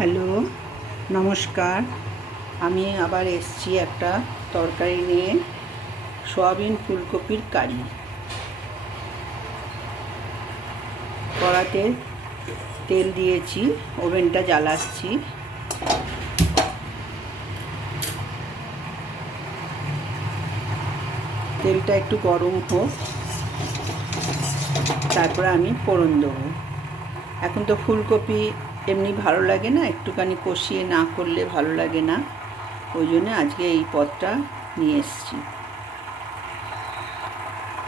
Hello, নমস্কার। আমি আবার এসেছি একটা তরকারি নিয়ে, সয়াবিন ফুলকপির কারি। কড়াতে তেল দিয়েছি, ওভেনটা জ্বালাচ্ছি। তেলটা একটু গরম হোক, তারপরে আমি ফোড়ন দেবো। এখন তো ফুলকপি এমনি ভালো লাগে না, একটুখানি কষিয়ে না করলে ভালো লাগে না, ওই জন্য আজকে এই পদটা নিয়ে এসেছি।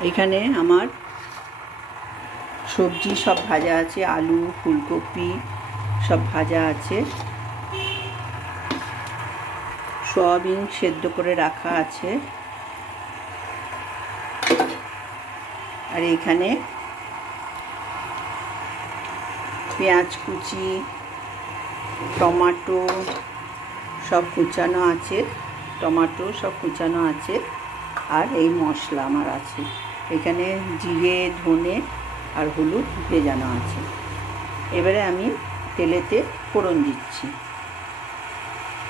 এখানে আমার সবজি সব ভাজা আছে, আলু ফুলকপি সব ভাজা আছে, সয়াবিন সেদ্ধ করে রাখা আছে, আর এখানে পেঁয়াজ কুচি, টমেটো সব কুচানো আছে, আর এই মশলা আমার আছে। এখানে জিরে ধনে আর হলুদ ভেজানো আছে। এবারে আমি তেলেতে ফোড়ন দিচ্ছি।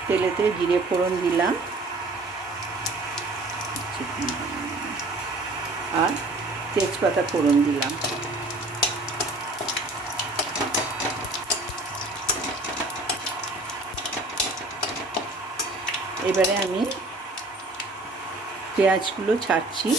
তেলেতে জিরে ফোড়ন দিলাম আর তেজপাতা ফোড়ন দিলাম। এবারে আমি পেঁয়াজগুলো ছাড়ছি।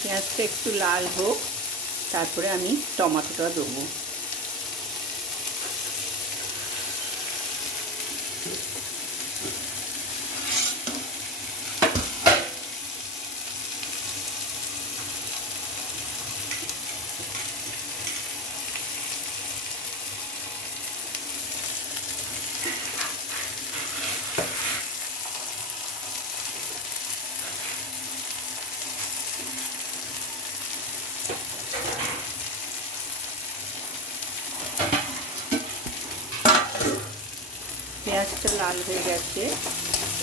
পেঁয়াজটা একটু লাল হোক, তারপরে আমি টমেটোটা দেবো। পেঁয়াজটা লাল হয়ে গেছে,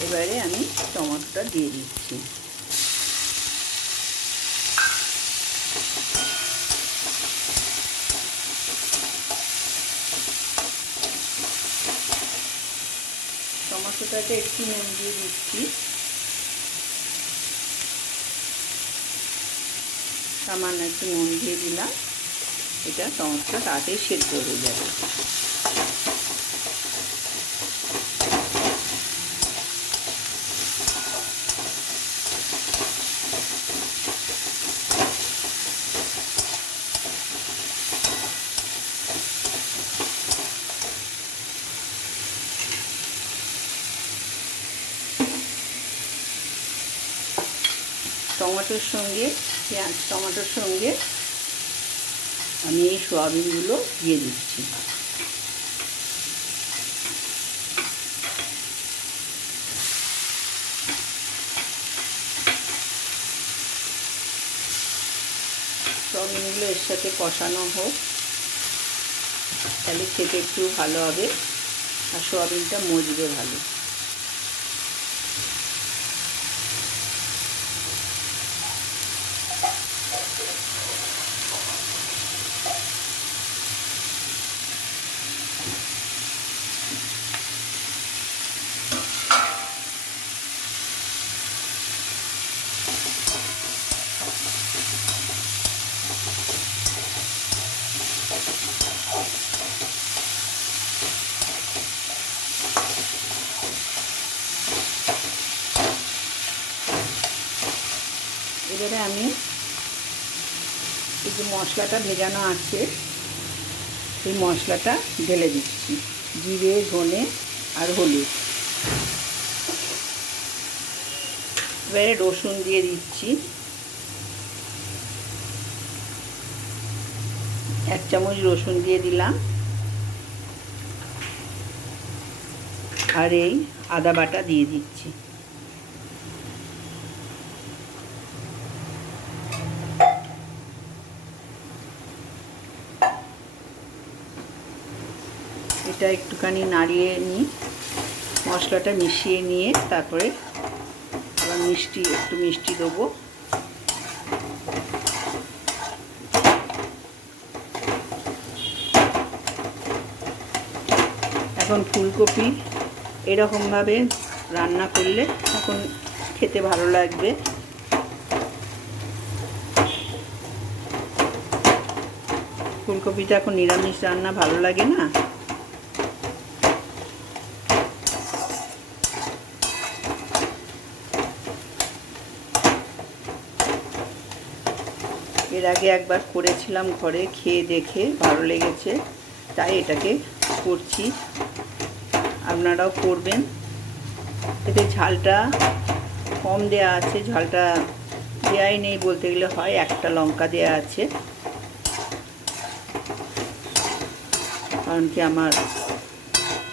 এবারে আমি টমেটোটা দিয়ে দিচ্ছি। টমেটোটাতে একটু নুন দিয়ে দিচ্ছি, সামান্য একটু নুন দিয়ে দিলাম। এটা টমেটোটা তাড়াতাড়ি সেদ্ধ হয়ে যাবে। টমেটোর সঙ্গে আমি এই সয়াবিনগুলো দিয়ে দিচ্ছি। সয়াবিনগুলো এর সাথে কষানো হোক, তাহলে খেতে একটু ভালো হবে আর সয়াবিনটা মজবে ভালো। এবারে আমি এই যে মশলাটা ভেজানো আছে, এই মশলাটা ঢেলে দিচ্ছি। জিরে ধনে আর হলুদ। এবারে রসুন দিয়ে দিচ্ছি, 1 চামচ রসুন দিয়ে দিলাম, আর এই আদা বাটা দিয়ে দিচ্ছি। এটা একটুখানি নাড়িয়ে নিই, মশলাটা মিশিয়ে নিয়ে তারপরে আবার একটু মিষ্টি দেবো। এখন ফুলকপি এরকমভাবে রান্না করলে এখন খেতে ভালো লাগবে। ফুলকপিটা এখন নিরামিষ রান্না ভালো লাগে না। এর আগে একবার করেছিলাম ঘরে, খেয়ে দেখে ভালো লেগেছে, তাই এটাকে করছি। আপনারাও করবেন। এতে ঝালটা কম দেয়া আছে, ঝালটা দেয়াই নেই বলতে গেলে হয়, একটা লঙ্কা দেয়া আছে, কারণ কি আমার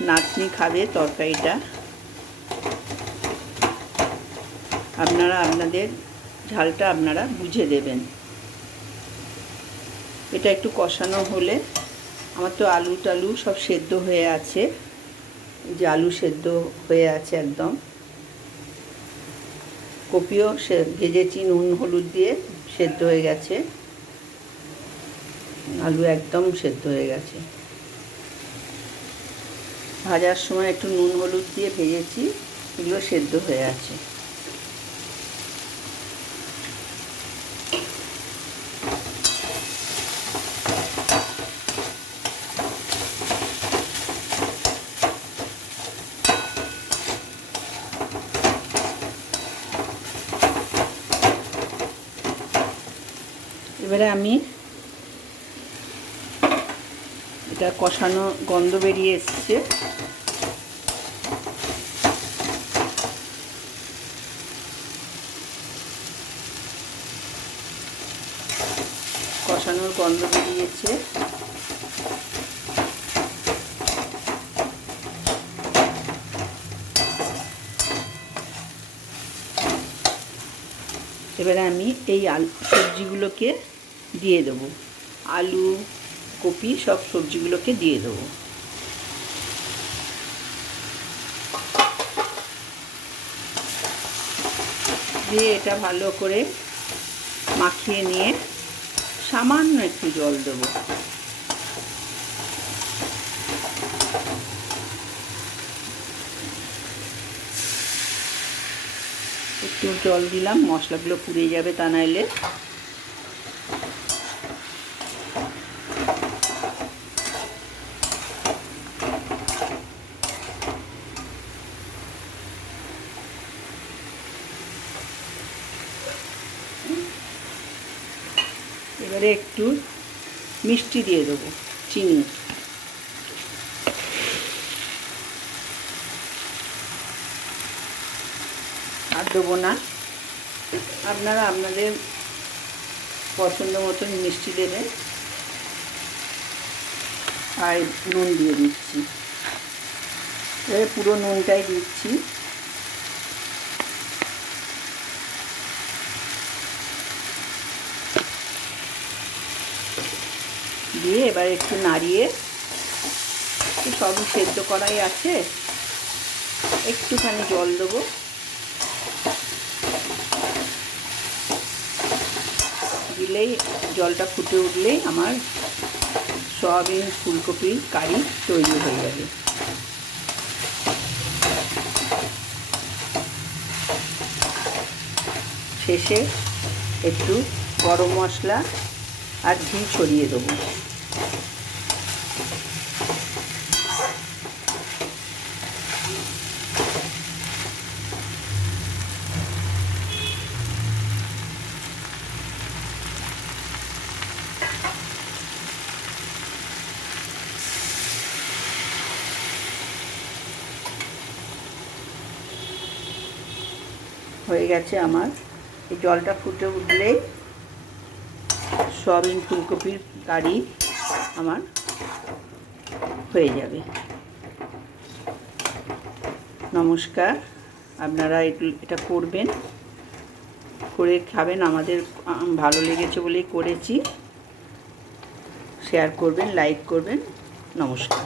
নাতনি খাবে তরকারিটা। আপনারা আপনাদের ঝালটা আপনারা বুঝে দেবেন। এটা একটু কষানো হলে, আমার তো আলু টালু সব সেদ্ধ হয়ে আছে, যে আলু সেদ্ধ হয়ে আছে একদম, কপিও ভেজেছি নুন হলুদ দিয়ে, সেদ্ধ হয়ে গেছে, আলু একদম সেদ্ধ হয়ে গেছে। ভাজার সময় একটু নুন হলুদ দিয়ে ভেজেছি, এগুলো সেদ্ধ হয়ে আছে। এবারে আমি এটা কষানো গন্ধ বেরিয়ে এসছে, কষানোর গন্ধ বেরিয়েছে। এবারে আমি এই সবজিগুলোকে দিয়ে দেবো, আলু কপি সব সবজিগুলোকে দিয়ে দেবো। দিয়ে এটা ভালো করে মাখিয়ে নিয়ে সামান্য একটু জল দেবো। একটু জল দিলাম, মশলাগুলো পুড়ে যাবে তা নাইলে। এবারে একটু মিষ্টি দিয়ে দেবো, চিনি। আর দেবো না, আপনারা আপনাদের পছন্দ মতন মিষ্টি দেবেন। আর নুন দিয়ে দিচ্ছি, এবারে পুরো নুনটাই দিচ্ছি। দিয়ে এবার একটু নাড়িয়ে, সবই সেদ্ধ করাই আছে, একটুখানি জল দেবো। দিলেই জলটা ফুটে উঠলেই আমার সয়াবিন ফুলকপির কারি তৈরি হয়ে যাবে। শেষে একটু গরম মশলা আর ঘি ছড়িয়ে দেবো। হয়ে গেছে আমার। এই জলটা ফুটে উঠলেই সয়াবিন ফুলকপির কারি আমার হয়ে যাবে। নমস্কার, আপনারা এটা করবেন, করে খাবেন। আমাদের ভালো লেগেছে বলেই করেছি। শেয়ার করবেন, লাইক করবেন। নমস্কার।